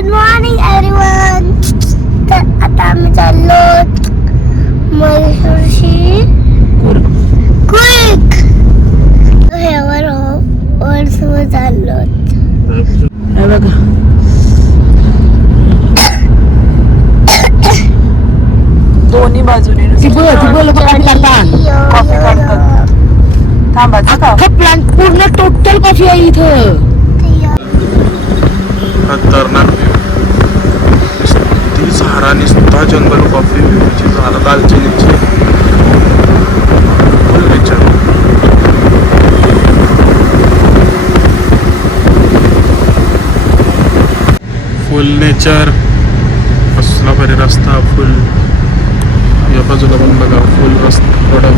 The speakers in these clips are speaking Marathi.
Good morning everyone. तर आता आम्ही चाललो मैसूरशी क्विक हेवर सोबत चाललो. हे बघा दोन्ही बाजूने कॉफी काढतात. थांबायचं का प्लांट पूर्ण टोटल कॉफी आहे इथं. खतरनाक ती झाडा नुसता जंगल कॉफी झाडा दालचिनीची फुल नेचर. फुल नेचर. कसला भारी रस्ता. फुल या बाजूला पण बघा फुल रस्ता कडक.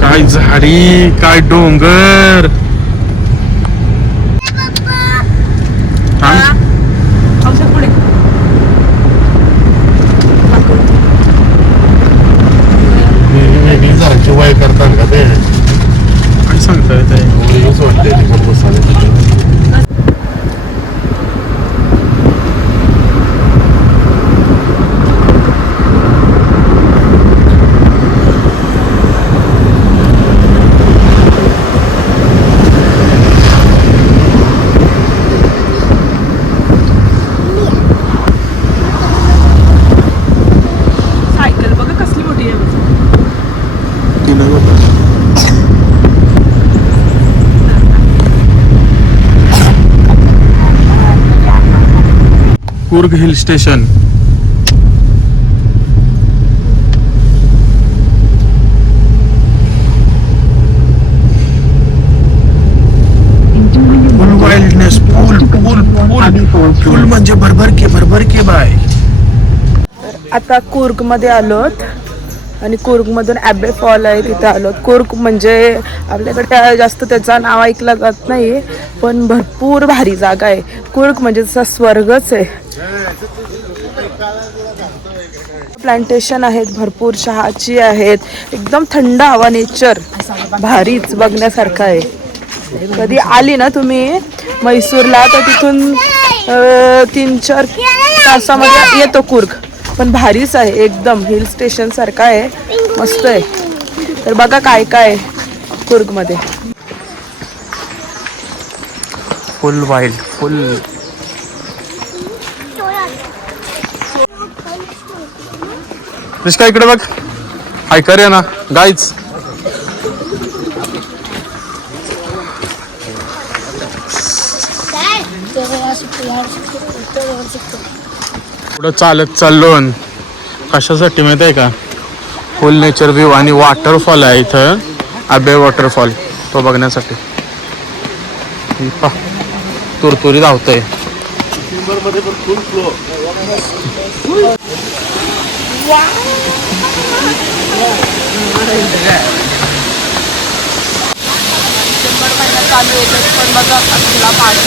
काय झाडी काय डोंगर. झाडाची वय करतात का ते काय सांगता येत आहे. वाटते सायकल बघा कसली मोठी आहे. Coorg hill station. फुल वाइल्डनेस. फुल फुल फुल फुल म्हणजे भरभर के बाय. आता कुर्ग मध्ये आलोत आणि कुर्ग मधून ॲबे फॉल आहे तिथे आलोत. कुर्ग म्हणजे आपल्याकडे जास्त त्याचं नाव ऐकलं जात नाही पण भरपूर भारी जागा आहे. कुर्ग म्हणजे जसा स्वर्गच आहे. प्लांटेशन आहेत भरपूर, चहाची आहेत. एकदम थंड हवा, नेचर भारीच बघण्यासारखं आहे. कधी आली ना तुम्ही म्हैसूरला तर तिथून 3-4 तासामध्ये येतो कुर्ग. पण भारीच आहे एकदम. हिल स्टेशन सारखं आहे. मस्त आहे. तर बघा काय काय कुर्ग मध्ये. फुल वाइल्ड. फुल इकडे बघ. ऐकर या ना गाईच. पुढं चालत चाललो. कशासाठी माहित आहे का? फुल नेचर व्ह्यू आणि वॉटरफॉल आहे इथं. अबे वॉटरफॉल तो बघण्यासाठी. तुरतुरी धावतंय. चालू येते पण बघा कसला पाणी.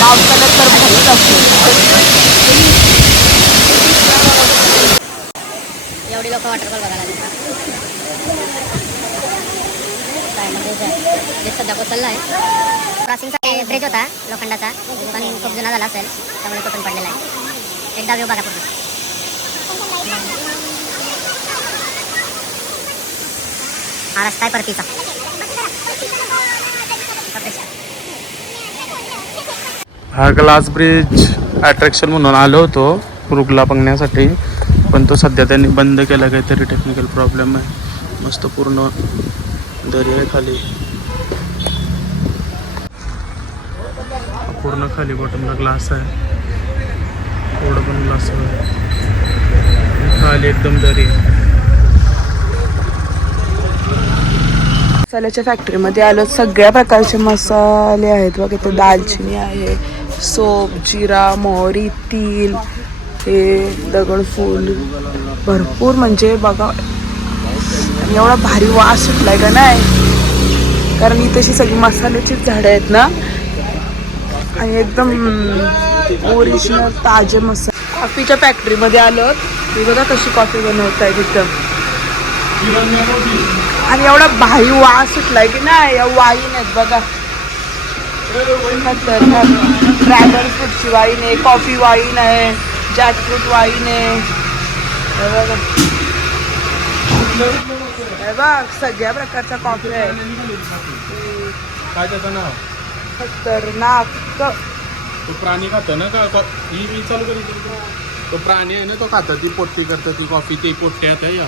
पावसाळ्यात तर भारीच असते. एवढी लोक वॉटरफॉल बघायला सध्या कोसळला आहे. क्रॉसिंगचा ब्रिज होता लोखंडाचा पण खूप जुना झाला असेल त्यामुळे तो पण पडलेला आहे. एकदा व्ह्यू बघा पूर्ण. हा रस्ता आहे परतीचा. हा ग्लास ब्रिज अट्रॅक्शन म्हणून आलो होतो कुर्गला बघण्यासाठी पण तो सध्या त्यांनी बंद केला. काहीतरी टेक्निकल प्रॉब्लेम आहे. मस्त पूर्ण दरी आहे खाली. पूर्ण खाली बॉटमला ग्लास आहे. थोडं पण ग्लास आहे. खाली एकदम दरी आहे. मसाल्याच्या फॅक्टरीमध्ये आलो. सगळ्या प्रकारचे मसाले आहेत बघ. इथे दालचिनी आहे, सोप, जिरा, मोहरी, तीळ, हे दगडफूल भरपूर म्हणजे बघा. आणि एवढा भारी वास सुटलाय का नाही. कारण ही तशी सगळी मसाल्याचीच झाडं आहेत ना आणि एकदम ओरिजिनल ताजे मसाले. कॉफीच्या फॅक्टरीमध्ये आलो. मी बघा कशी कॉफी बनवताय तिथं. आणि एवढा भारी वास सुटलाय की नाही. या वाईन आहेत बघा, ड्रॅगन फ्रूटची वाईन आहे, कॉफी वाईन आहे, जॅकफ्रूट वाईन आहे. हे बघा, हे बघ सगळ्या प्रकारच्या कॉफी आहे. काय त्याचं नाव? खतरनाक. तो प्राणी खातो ना का? ही चालू करी. तो प्राणी आहे ना, तो खातो, ती पोट्टी करतं ती कॉफी, ती पोट्टी आता या.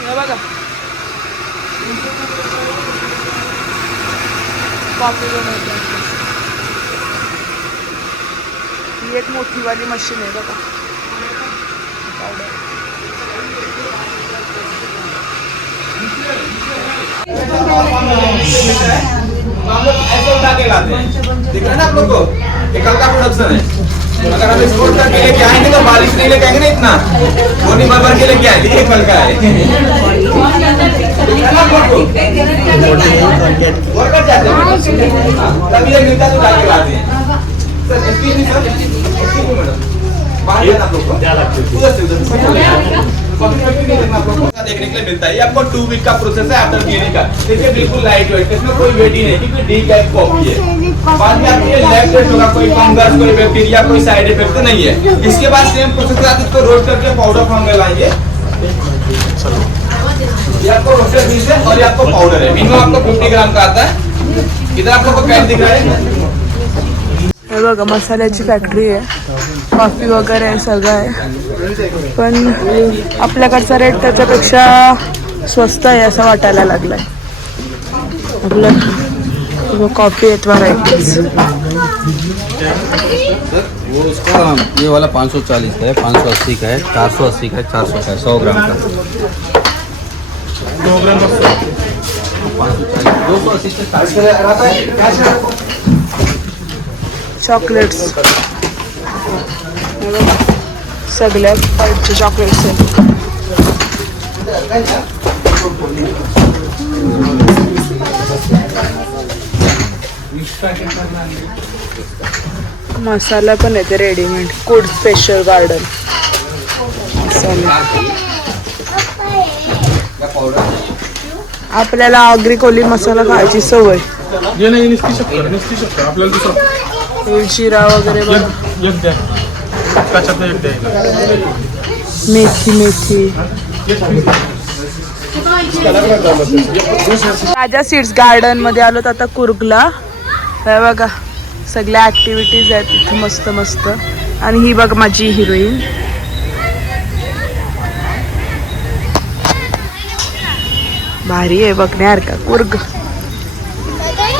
हे बघा कॉफी बनवते. ही एक मोठी वाली मशीन आहे बघा. ऐसे उठा के लाते हैं, दिख रहा है ना आप लोग को? ये कल का प्रोडक्शन है. अगर हम एक्सपोर्ट करके लेके आएंगे तो बारिश नहीं लेके आएंगे ना इतना, वो नहीं भर के लेके आएंगे. ये कल का है. वर्कर जाते हैं तभी ये मिलता तो उठा के लाते हैं. Sir excuse me sir, excuse me madam, बाहर जाना आप लोग को उधर से देखने के लिए मिलता है. ये आपको 2 वीक का प्रोसेस है आफ्टर पीने का. देखिए बिल्कुल लाइट वेट, इसमें कोई वेट ही नहीं क्योंकि डी कैप कॉफी है. बाद में आपको ये लेफ्ट वेट होगा, कोई फंगस, कोई बैक्टीरिया, कोई साइड इफेक्ट तो नहीं है. इसके बाद सेम प्रोसेस के साथ इसको रोस्ट करके पाउडर फॉर्म में लाएंगे. ये आपको रोस्टेड बीज है और ये आपको पाउडर है. मिनिमम आपको 50 ग्राम का आता है. इधर आपको पैन दिख रहा है. हे बघा मसाल्याची फॅक्टरी आहे, कॉफी वगैरे आहे, सगळं आहे. पण आपल्याकडचा रेट त्याच्यापेक्षा स्वस्त आहे असं वाटायला लागलाय. आपलं कॉफी आहेत व्हरायटीज. वो उसका ये वाला 540 का है, 580 का है, 480 का है, 400 का है, 100 ग्राम का. 2 ग्राम 280 से 400 चॉकलेट्स सगळ्या टाईपचे चॉकलेट्स आहेत. मसाला पण येते रेडीमेड. कुड स्पेशल गार्डन मसाले. आपल्याला आगरी कोली मसाला खायची सवय. ये नाही निस्ती शकतो आपल्याला दुसरं जिरा वगैरे बघा. एक द्या, त्याच्यात एक द्या. मेथी. राजा सीड्स गार्डन मध्ये आलो आता कुर्गला. हे बघा सगळ्या ऍक्टिव्हिटीज आहेत इथे मस्त मस्त. आणि ही बघ माझी हिरोईन. भारी आहे बघण्यासारखा कुर्ग.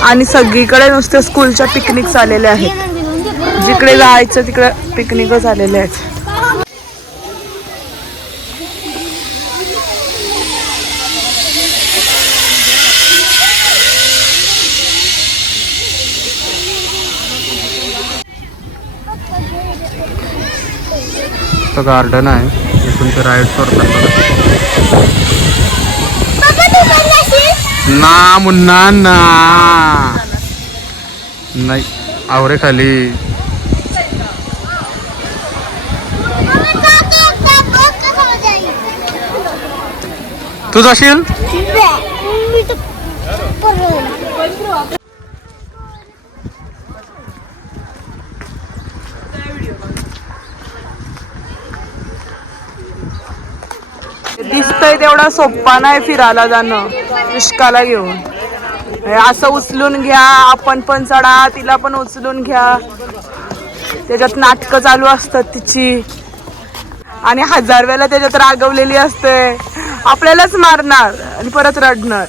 आणि सगळीकडे नुसते स्कूलच्या पिकनिक्स आलेले आहेत. जिकडे जायचं तिकडे पिकनिकच आलेले आहेत. गार्डन आहे, इथून ते राईड करतात ना. मुन्ना ना नाही आवरे खाली. तू जाशील? दिसतंय तेवढा सोप्पा नाही फिरायला जाणं रिश्काला घेऊन. असं उचलून घ्या, आपण पण चढा, तिला पण उचलून घ्या. त्याच्यात नाटकं चालू असतात तिची. आणि 1000 वेळेला त्याच्यात रागवलेली असते, आपल्यालाच मारणार आणि परत रडणार.